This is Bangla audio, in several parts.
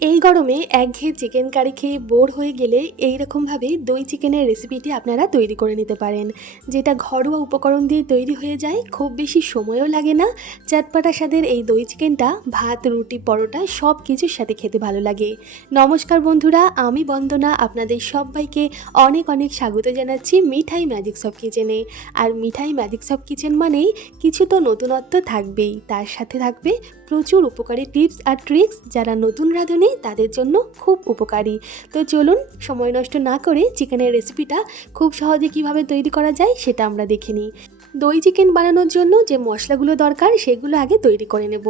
এই গরমে এক একঘেয়ে চিকেন কারি খেয়ে বোর হয়ে গেলে এই রকমভাবে দই চিকেনের রেসিপিটি আপনারা তৈরি করে নিতে পারেন। যেটা ঘরোয়া উপকরণ দিয়ে তৈরি হয়ে যায়, খুব বেশি সময়ও লাগে না। চটপাটা স্বাদের এই দই চিকেনটা, ভাত, রুটি, পরোটা সব কিছুর সাথে খেতে ভালো লাগে। নমস্কার বন্ধুরা, আমি বন্দনা, আপনাদের সবাইকে অনেক অনেক স্বাগত জানাচ্ছি মিঠাই ম্যাজিক সব কিচেনে আর মিঠাই ম্যাজিক সব কিচেন মানেই কিছু তো নতুনত্ব থাকবেই। তার সাথে থাকবে প্রচুর উপকারী টিপস আর ট্রিক্স যারা নতুন রাঁধুনি তাদের জন্য খুব উপকারী। তো চলুন, সময় নষ্ট না করে চিকেনের রেসিপিটা খুব সহজে কীভাবে তৈরি করা যায় সেটা আমরা দেখে নিই। দই চিকেন বানানোর জন্য যে মশলাগুলো দরকার সেগুলো আগে তৈরি করে নেব।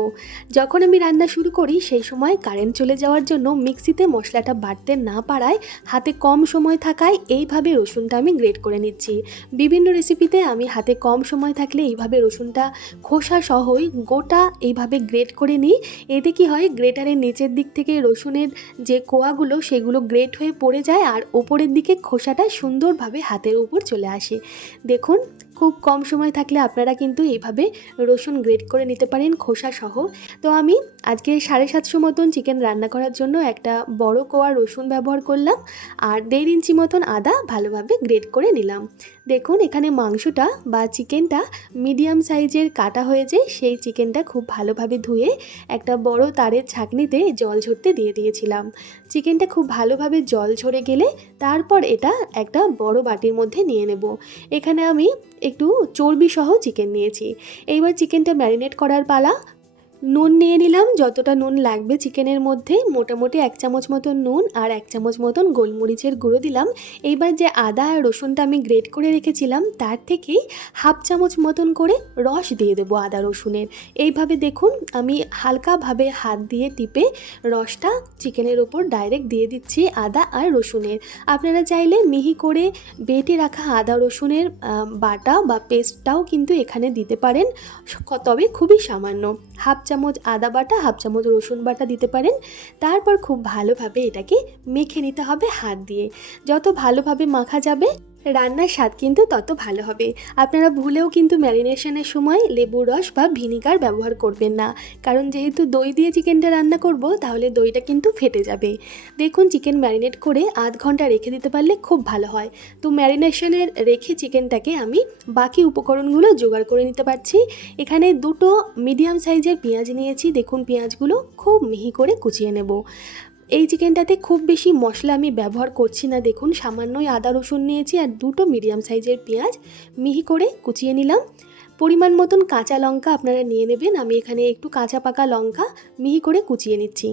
যখন আমি রান্না শুরু করি সেই সময় কারেন্ট চলে যাওয়ার জন্য মিক্সিতে মশলাটা বাটতে না পারায় হাতে কম সময় থাকায় এইভাবে রসুনটা আমি গ্রেট করে নিচ্ছি। বিভিন্ন রেসিপিতে আমি হাতে কম সময় থাকলে এইভাবে রসুনটা খোসা সহই গোটা এইভাবে গ্রেট করে নিই। এতে কি হয় গ্রেটারের নিচের দিক থেকে রসুনের যে কোয়াগুলো সেগুলো গ্রেট হয়ে পড়ে যায় আর ওপরের দিকে খোসাটা সুন্দরভাবে হাতের উপর চলে আসে। দেখুন খুব কম সময় থাকলে আপনারা কিন্তু এইভাবে রসুন গ্রেট করে নিতে পারেন খোসা সহ। তো আমি আজকে সাড়ে সাতশো মতন চিকেন রান্না করার জন্য একটা বড় কোয়া রসুন ব্যবহার করলাম আর দেড় ইঞ্চি মতন আদা ভালোভাবে গ্রেট করে নিলাম। দেখুন, এখানে মাংসটা বা চিকেনটা মিডিয়াম সাইজের কাটা হয়েছে। সেই চিকেনটা খুব ভালোভাবে ধুয়ে একটা বড় তারের ছাঁকনিতে জল ঝরতে দিয়ে দিয়েছিলাম। চিকেনটা খুব ভালোভাবে জল ঝরে গেলে তারপর এটা একটা বড় বাটির মধ্যে নিয়ে নেব। এখানে আমি একটু চর্বি সহ চিকেন নিয়েছি। এইবার চিকেনটা ম্যারিনেট করার পালা নুন নিয়ে নিলাম। যতটা নুন লাগবে চিকেনের মধ্যে, মোটামুটি এক চামচ মতন নুন আর এক চামচ মতন গোলমরিচের গুঁড়ো দিলাম। এইবার যে আদা আর রসুনটা আমি গ্রেট করে রেখেছিলাম, তার থেকেই হাফ চামচ মতন করে রস দিয়ে দেবো আদা রসুনের। এইভাবে দেখুন, আমি হালকাভাবে হাত দিয়ে টিপে রসটা চিকেনের ওপর ডাইরেক্ট দিয়ে দিচ্ছি আদা আর রসুনের। আপনারা চাইলে মিহি করে বেটে রাখা আদা রসুনের বাটা বা পেস্টটাও কিন্তু এখানে দিতে পারেন। তবে খুবই সামান্য। হাফ চামচ আদা বাটা, হাফ চামচ রসুন বাটা দিতে পারেন। তারপর খুব ভালোভাবে এটাকে মেখে নিতে হবে হাত দিয়ে। যত ভালোভাবে মাখা যাবে রান্নার স্বাদ কিন্তু তত ভালো হবে। আপনারা ভুলেও কিন্তু ম্যারিনেশনের সময় লেবুর রস বা ভিনিগার ব্যবহার করবেন না। কারণ যেহেতু দই দিয়ে চিকেনটা রান্না করব, তাহলে দইটা কিন্তু ফেটে যাবে। দেখুন, চিকেন ম্যারিনেট করে আধ ঘণ্টা রেখে দিতে পারলে খুব ভালো হয়। তো ম্যারিনেশনের রেখে চিকেনটাকে আমি বাকি উপকরণগুলো জোগাড় করে নিতে পারছি। এখানে দুটো মিডিয়াম সাইজের পেঁয়াজ নিয়েছি। দেখুন, পেঁয়াজগুলো খুব মিহি করে কুচিয়ে নেব। এই চিকেনটাতে খুব বেশি মশলা আমি ব্যবহার করছি না। দেখুন, সামান্যই আদা, রসুন নিয়েছি আর দুটো মিডিয়াম সাইজের পেঁয়াজ মিহি করে কুচিয়ে নিলাম। পরিমাণ মতন কাঁচা লঙ্কা আপনারা নিয়ে নেবেন। আমি এখানে একটু কাঁচা পাকা লঙ্কা মিহি করে কুচিয়ে নিচ্ছি।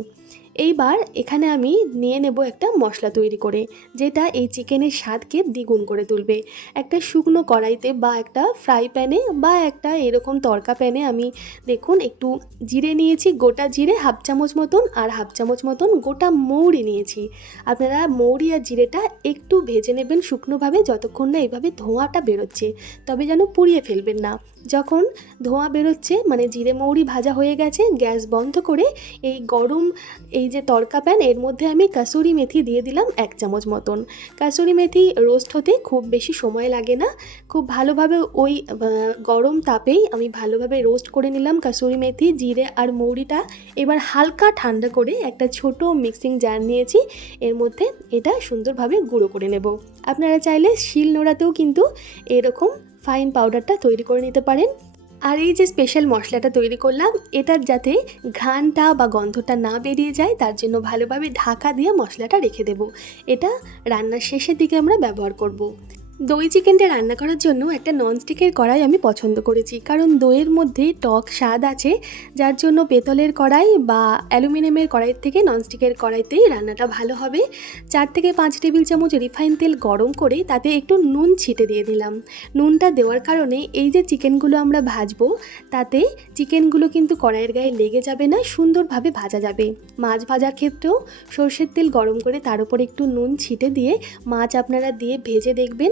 এইবার এখানে আমি নিয়ে নেব একটা মশলা তৈরি করে, যেটা এই চিকেনের স্বাদকে দ্বিগুণ করে তুলবে। একটা শুকনো কড়াইতে বা একটা ফ্রাই প্যানে বা একটা এরকম তড়কা প্যানে আমি দেখুন একটু জিরে নিয়েছি, গোটা জিরে হাফ চামচ মতন আর হাফ চামচ মতন গোটা মৌরি নিয়েছি। আপনারা মৌরি আর জিরেটা একটু ভেজে নেবেন শুকনোভাবে যতক্ষণ না এইভাবে ধোঁয়াটা বেরোচ্ছে, তবে যেন পুড়িয়ে ফেলবেন না। যখন ধোঁয়া বেরোচ্ছে মানে জিরে মৌরি ভাজা হয়ে গেছে, গ্যাস বন্ধ করে এই গরম, এই যে তড়কা প্যান, এর মধ্যে আমি কাসুরি মেথি দিয়ে দিলাম এক চামচ মতন। কাসুরি মেথি রোস্ট হতে খুব বেশি সময় লাগে না। খুব ভালোভাবে ওই গরম তাপেই আমি ভালোভাবে রোস্ট করে নিলাম কাসুরি মেথি, জিরে আর মৌরিটা। এবার হালকা ঠান্ডা করে একটা ছোট মিক্সিং জার নিয়েছি। এর মধ্যে এটা সুন্দরভাবে গুঁড়ো করে নেব। আপনারা চাইলে শিল নোড়াতেও কিন্তু এরকম ফাইন পাউডারটা তৈরি করে নিতে পারেন। আর এই যে স্পেশাল মশলাটা তৈরি করলাম, এটার যাতে ঘানটা বা গন্ধটা না বেরিয়ে যায়, তার জন্য ভালোভাবে ঢাকা দিয়ে মশলাটা রেখে দেব এটা রান্নার শেষের দিকে আমরা ব্যবহার করব। দই চিকেনটা রান্না করার জন্য একটা ননস্টিকের কড়াই আমি পছন্দ করেছি। কারণ দইয়ের মধ্যে টক স্বাদ আছে, যার জন্য পেতলের কড়াই বা অ্যালুমিনিয়ামের কড়াইয়ের থেকে ননস্টিকের কড়াইতেই রান্নাটা ভালো হবে। চার থেকে পাঁচ টেবিল চামচ রিফাইন তেল গরম করে তাতে একটু নুন ছিটে দিয়ে দিলাম। নুনটা দেওয়ার কারণে এই যে চিকেনগুলো আমরা ভাজবো, তাতে চিকেনগুলো কিন্তু কড়াইয়ের গায়ে লেগে যাবে না, সুন্দরভাবে ভাজা যাবে। মাছ ভাজার ক্ষেত্রেও সর্ষের তেল গরম করে তার উপর একটু নুন ছিটে দিয়ে মাছ আপনারা দিয়ে ভেজে দেখবেন।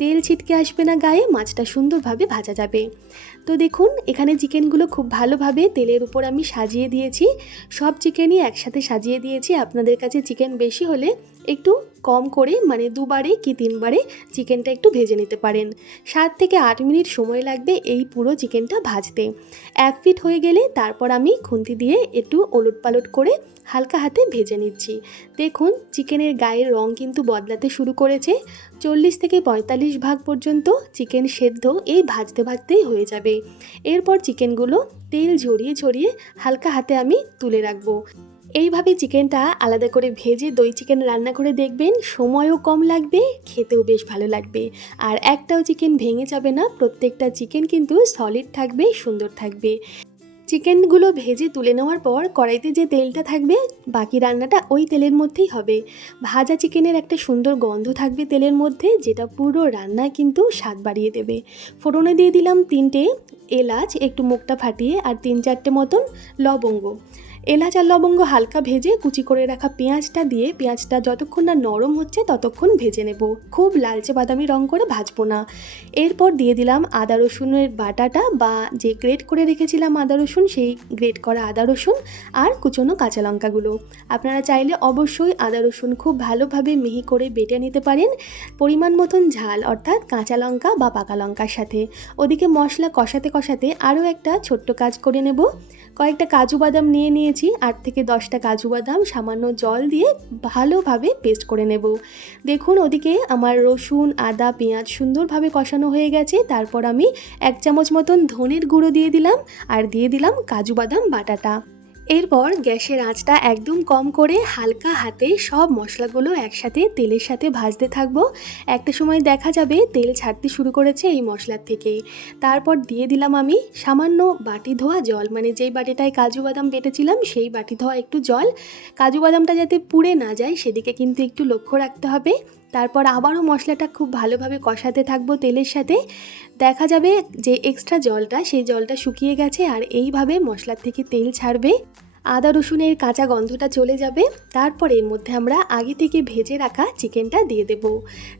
তেল ছিটকে আসবে না গায়ে, মাছটা সুন্দরভাবে ভাজা যাবে। তো দেখুন, এখানে চিকেনগুলো খুব ভালোভাবে তেলের উপর আমি সাজিয়ে দিয়েছি। সব চিকেনই একসাথে সাজিয়ে দিয়েছি। আপনাদের কাছে চিকেন বেশি হলে একটু কম করে মানে দুবারে কি তিনবারে চিকেনটা একটু ভেজে নিতে পারেন। সাত থেকে আট মিনিট সময় লাগবে এই পুরো চিকেনটা ভাজতে। এক ফিট হয়ে গেলে তারপর আমি খুন্তি দিয়ে একটু ওলট পালট করে হালকা হাতে ভেজে নিচ্ছি। দেখুন, চিকেনের গায়ের রং কিন্তু বদলাতে শুরু করেছে। চল্লিশ থেকে পঁয়তাল্লিশ ভাগ পর্যন্ত চিকেন সেদ্ধ এই ভাজতে ভাজতেই হয়ে যাবে। এরপর চিকেনগুলো তেল ঝরিয়ে ঝরিয়ে হালকা হাতে আমি তুলে রাখব। এইভাবে চিকেনটা আলাদা করে ভেজে দই চিকেন রান্না করে দেখবেন সময়ও কম লাগবে, খেতেও বেশ ভালো লাগবে। আর একটাও চিকেন ভেঙে যাবে না, প্রত্যেকটা চিকেন কিন্তু সলিড থাকবে, সুন্দর থাকবে। চিকেনগুলো ভেজে তুলে নেওয়ার পর কড়াইতে যে তেলটা থাকবে, বাকি রান্নাটা ওই তেলের মধ্যেই হবে। ভাজা চিকেনের একটা সুন্দর গন্ধ থাকবে তেলের মধ্যে, যেটা পুরো রান্না কিন্তু স্বাদ বাড়িয়ে দেবে। ফোড়নে দিয়ে দিলাম তিনটে এলাচ, একটু মুখটা ফাটিয়ে, আর তিন চারটে মতন লবঙ্গ। এলাচ আর লবঙ্গ হালকা ভেজে কুচি করে রাখা পেঁয়াজটা দিয়ে পেঁয়াজটা যতক্ষণ না নরম হচ্ছে ততক্ষণ ভেজে নেব। খুব লালচে বাদামি রং করে ভাজবো না। এরপর দিয়ে দিলাম আদা রসুনের বাটাটা বা যে গ্রেট করে রেখেছিলাম আদা রসুন, সেই গ্রেট করা আদা রসুন আর কুচনো কাঁচা লঙ্কাগুলো। আপনারা চাইলে অবশ্যই আদা রসুন খুব ভালোভাবে মিহি করে বেটে নিতে পারেন। পরিমাণ মতন ঝাল, অর্থাৎ কাঁচা লঙ্কা বা পাকা লঙ্কার সাথে। ওদিকে মশলা কষাতে কষাতে আরও একটা ছোট্ট কাজ করে নেব। কয়েকটা কাজু বাদাম নিয়ে নিয়েছি। আট থেকে দশটা কাজু বাদাম সামান্য জল দিয়ে ভালোভাবে পেস্ট করে নেব। দেখুন, ওদিকে আমার রসুন, আদা, পেঁয়াজ সুন্দরভাবে কষানো হয়ে গেছে। তারপর আমি এক চামচ মতন ধনের গুঁড়ো দিয়ে দিলাম। আর দিয়ে দিলাম কাজু বাদাম বাটাটা। এরপর গ্যাসের আঁচটা একদম কম করে হালকা হাতে সব মশলাগুলো একসাথে তেলের সাথে ভাজতে থাকব। একটা সময় দেখা যাবে তেল ছাড়তে শুরু করেছে এই মশলার থেকে। তারপর দিয়ে দিলাম আমি সামান্য বাটি ধোয়া জল মানে যেই বাটিটায় কাজু বাদাম বেটেছিলাম সেই বাটি ধোয়া একটু জল। কাজু বাদামটা যাতে পুড়ে না যায় সেদিকে কিন্তু একটু লক্ষ্য রাখতে হবে। তারপর আবারও মশলাটা খুব ভালোভাবে কষাতে থাকব তেলের সাথে। দেখা যাবে যে এক্সট্রা জলটা, সেই জলটা শুকিয়ে গেছে আর এইভাবে মশলার থেকে তেল ছাড়বে। আদা রসুনের কাঁচা গন্ধটা চলে যাবে। তারপর এর মধ্যে আমরা আগে থেকে ভেজে রাখা চিকেনটা দিয়ে দেব।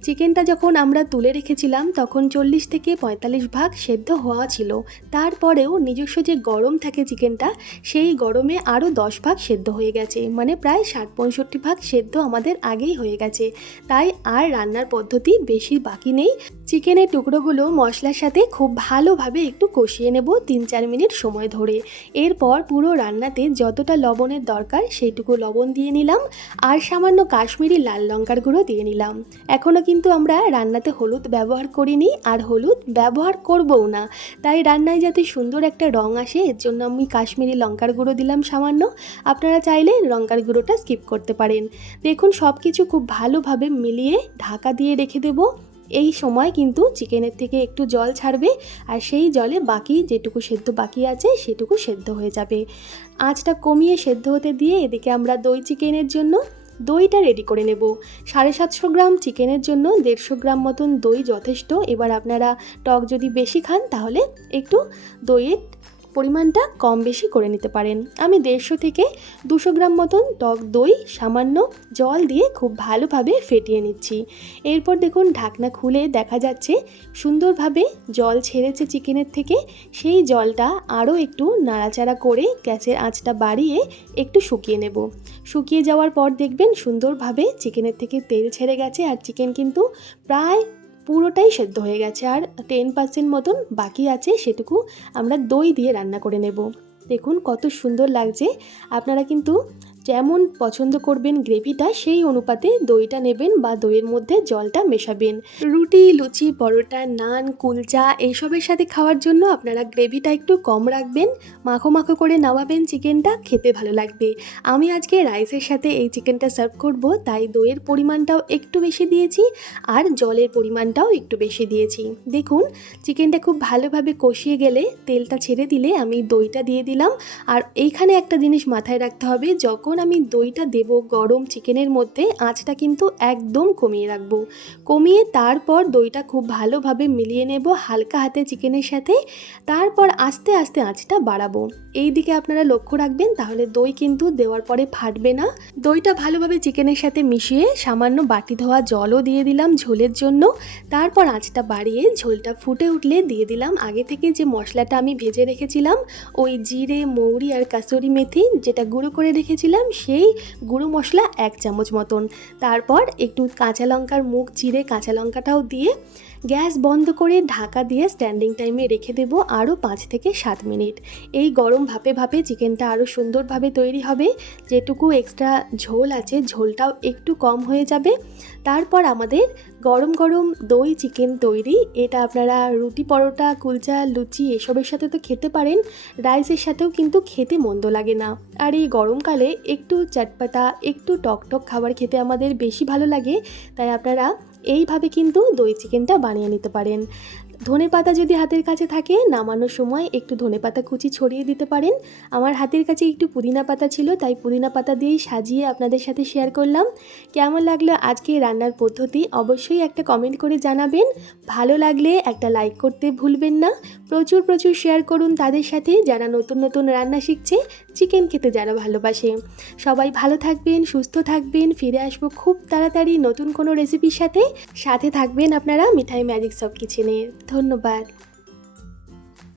চিকেনটা যখন আমরা তুলে রেখেছিলাম, তখন চল্লিশ থেকে পঁয়তাল্লিশ ভাগ সেদ্ধ হওয়া ছিল। তারপরেও নিজস্ব যে গরম থাকে চিকেনটা, সেই গরমে আরও দশ ভাগ সেদ্ধ হয়ে গেছে। মানে প্রায় ষাট পঁয়ষট্টি ভাগ সেদ্ধ আমাদের আগেই হয়ে গেছে। তাই আর রান্নার পদ্ধতি বেশি বাকি নেই। চিকেনের টুকরোগুলো মশলার সাথে খুব ভালোভাবে একটু কষিয়ে নেব তিন চার মিনিট সময় ধরে। এরপর পুরো রান্নাতে যতটা লবণের দরকার সেইটুকু লবণ দিয়ে নিলাম আর সামান্য কাশ্মীরি লাল লঙ্কার গুঁড়ো দিয়ে নিলাম। এখনও কিন্তু আমরা রান্নাতে হলুদ ব্যবহার করিনি আর হলুদ ব্যবহার করবও না। তাই রান্নায় যাতে সুন্দর একটা রং আসে, এর জন্য আমি কাশ্মীরি লঙ্কার গুঁড়ো দিলাম সামান্য। আপনারা চাইলে লঙ্কার গুঁড়োটা স্কিপ করতে পারেন। দেখুন সব কিছু খুব ভালোভাবে মিলিয়ে ঢাকা দিয়ে রেখে দেবো। এই সময় কিন্তু চিকেনের থেকে একটু জল ছাড়বে আর সেই জলে বাকি যেটুকু সেদ্ধ বাকি আছে সেটুকু সেদ্ধ হয়ে যাবে। আঁচটা কমিয়ে সেদ্ধ হতে দিয়ে এদিকে আমরা দই চিকেনের জন্য দইটা রেডি করে নেব। সাড়ে সাতশো গ্রাম চিকেনের জন্য দেড়শো গ্রাম মতন দই যথেষ্ট। এবার আপনারা টক যদি বেশি খান তাহলে একটু দইয়ের পরিমাণটা কম বেশি করে নিতে পারেন। আমি দেড়শো থেকে দুশো গ্রাম মতন টক দই সামান্য জল দিয়ে খুব ভালোভাবে ফেটিয়ে নিচ্ছি। এরপর দেখুন ঢাকনা খুলে দেখা যাচ্ছে সুন্দরভাবে জল ছেড়েছে চিকেনের থেকে। সেই জলটা আরও একটু নাড়াচাড়া করে গ্যাসের আঁচটা বাড়িয়ে একটু শুকিয়ে নেব। শুকিয়ে যাওয়ার পর দেখবেন সুন্দরভাবে চিকেনের থেকে তেল ছেড়ে গেছে আর চিকেন কিন্তু প্রায় পুরোটাই সেদ্ধ হয়ে গেছে আর টেন পার্সেন্ট মতন বাকি আছে সেটুকু আমরা দই দিয়ে রান্না করে নেব। দেখুন কত সুন্দর লাগছে। আপনারা কিন্তু যেমন পছন্দ করবেন গ্রেভিটা, সেই অনুপাতে দইটা নেবেন বা দইয়ের মধ্যে জলটা মেশাবেন। রুটি, লুচি, পরোটা, নান, কুলচা এইসবের সাথে খাওয়ার জন্য আপনারা গ্রেভিটা একটু কম রাখবেন, মাখো মাখো করে নামাবেন চিকেনটা, খেতে ভালো লাগবে। আমি আজকে রাইসের সাথে এই চিকেনটা সার্ভ করব, তাই দইয়ের পরিমাণটাও একটু বেশি দিয়েছি আর জলের পরিমাণটাও একটু বেশি দিয়েছি। দেখুন, চিকেনটা খুব ভালোভাবে কষিয়ে গেলে তেলটা ছেড়ে দিলে আমি দইটা দিয়ে দিলাম। আর এইখানে একটা জিনিস মাথায় রাখতে হবে, যখন আমি দইটা দেব গরম চিকেনের মধ্যে, আঁচটা কিন্তু একদম কমিয়ে রাখব। কমিয়ে তারপর দইটা খুব ভালোভাবে মিলিয়ে নেব হালকা হাতে চিকেনের সাথে, তারপর আস্তে আস্তে আঁচটা বাড়াবো। এই দিকে আপনারা লক্ষ্য রাখবেন, তাহলে দই কিন্তু দেওয়ার পরে ফাটবে না। দইটা ভালোভাবে চিকেনের সাথে মিশিয়ে সামান্য বাটি ধোয়া জলও দিয়ে দিলাম ঝোলের জন্য। তারপর আঁচটা বাড়িয়ে ঝোলটা ফুটে উঠলে দিয়ে দিলাম আগে থেকে যে মশলাটা আমি ভেজে রেখেছিলাম, ওই জিরে, মৌরি আর কাসুরি মেথি, যেটা গুঁড়ো করে রেখেছিলাম সেই গুঁড়ো মশলা এক চামচ মতন। তারপর একটু কাঁচা লঙ্কার মুখ চিরে কাঁচা লঙ্কাটাও দিয়ে গ্যাস বন্ধ করে ঢাকা দিয়ে স্ট্যান্ডিং টাইমে রেখে দেবো আরও পাঁচ থেকে সাত মিনিট। এই গরম ভাপে ভাপে চিকেনটা আরও সুন্দরভাবে তৈরি হবে। যেটুকু এক্সট্রা ঝোল আছে, ঝোলটাও একটু কম হয়ে যাবে। তারপর আমাদের গরম গরম দই চিকেন তৈরি। এটা আপনারা রুটি পরোটা, কুলচা, লুচি এসবের সাথে তো খেতে পারেন। রাইসের সাথেও কিন্তু খেতে মন্দ লাগে না। আর এই গরমকালে একটু চটপাটা, একটু টকটক খাবার খেতে আমাদের বেশি ভালো লাগে। তাই আপনারা এইভাবে কিন্তু দই চিকেনটা বানিয়ে নিতে পারেন। ধনে পাতা যদি হাতের কাছে থাকে, নামানোর সময় একটু ধনে পাতা কুচি ছড়িয়ে দিতে পারেন। আমার হাতের কাছে একটু পুদিনা পাতা ছিল, তাই পুদিনা পাতা দিয়েই সাজিয়ে আপনাদের সাথে শেয়ার করলাম। কেমন লাগল আজকে রান্নার পদ্ধতি? অবশ্যই একটা কমেন্ট করে জানাবেন। ভালো লাগলে একটা লাইক করতে ভুলবেন না। প্রচুর প্রচুর শেয়ার করুন তাদের সাথে, যারা নতুন নতুন রান্না শিখছে চিকেন খেতে যারা ভালোবাসে। সবাই ভালো থাকবেন, সুস্থ থাকবেন, ফিরে আসব খুব তাড়াতাড়ি নতুন কোনো রেসিপির সাথে। সাথে থাকবেন আপনারা মিঠাই ম্যাজিক সব কিচেনের ধন্যবাদ।